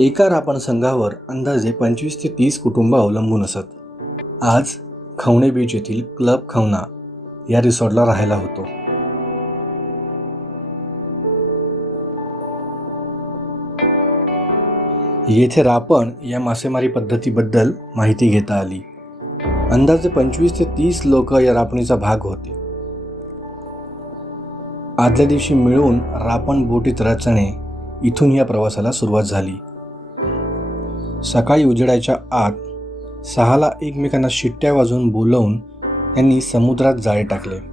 एका रापण संघावर अंदाजे 25 ते 30 कुटुंब अवलंबून असत. आज खवणे बीच येथील क्लब खवना या रिसॉर्टला राहायला होतो. येथे रापण या मासेमारी पद्धतीबद्दल माहिती घेता आली. अंदाजे 25 ते 30 लोक या रापणीचा भाग होते. आदल्या दिवशी मिळून रापण बोटीत रचणे इथून या प्रवासाला सुरुवात झाली. सकाळी उजेडाच्या आत 6ला एकमेकांना शिट्ट्या वाजवून बोलवून त्यांनी समुद्रात जाळे टाकले.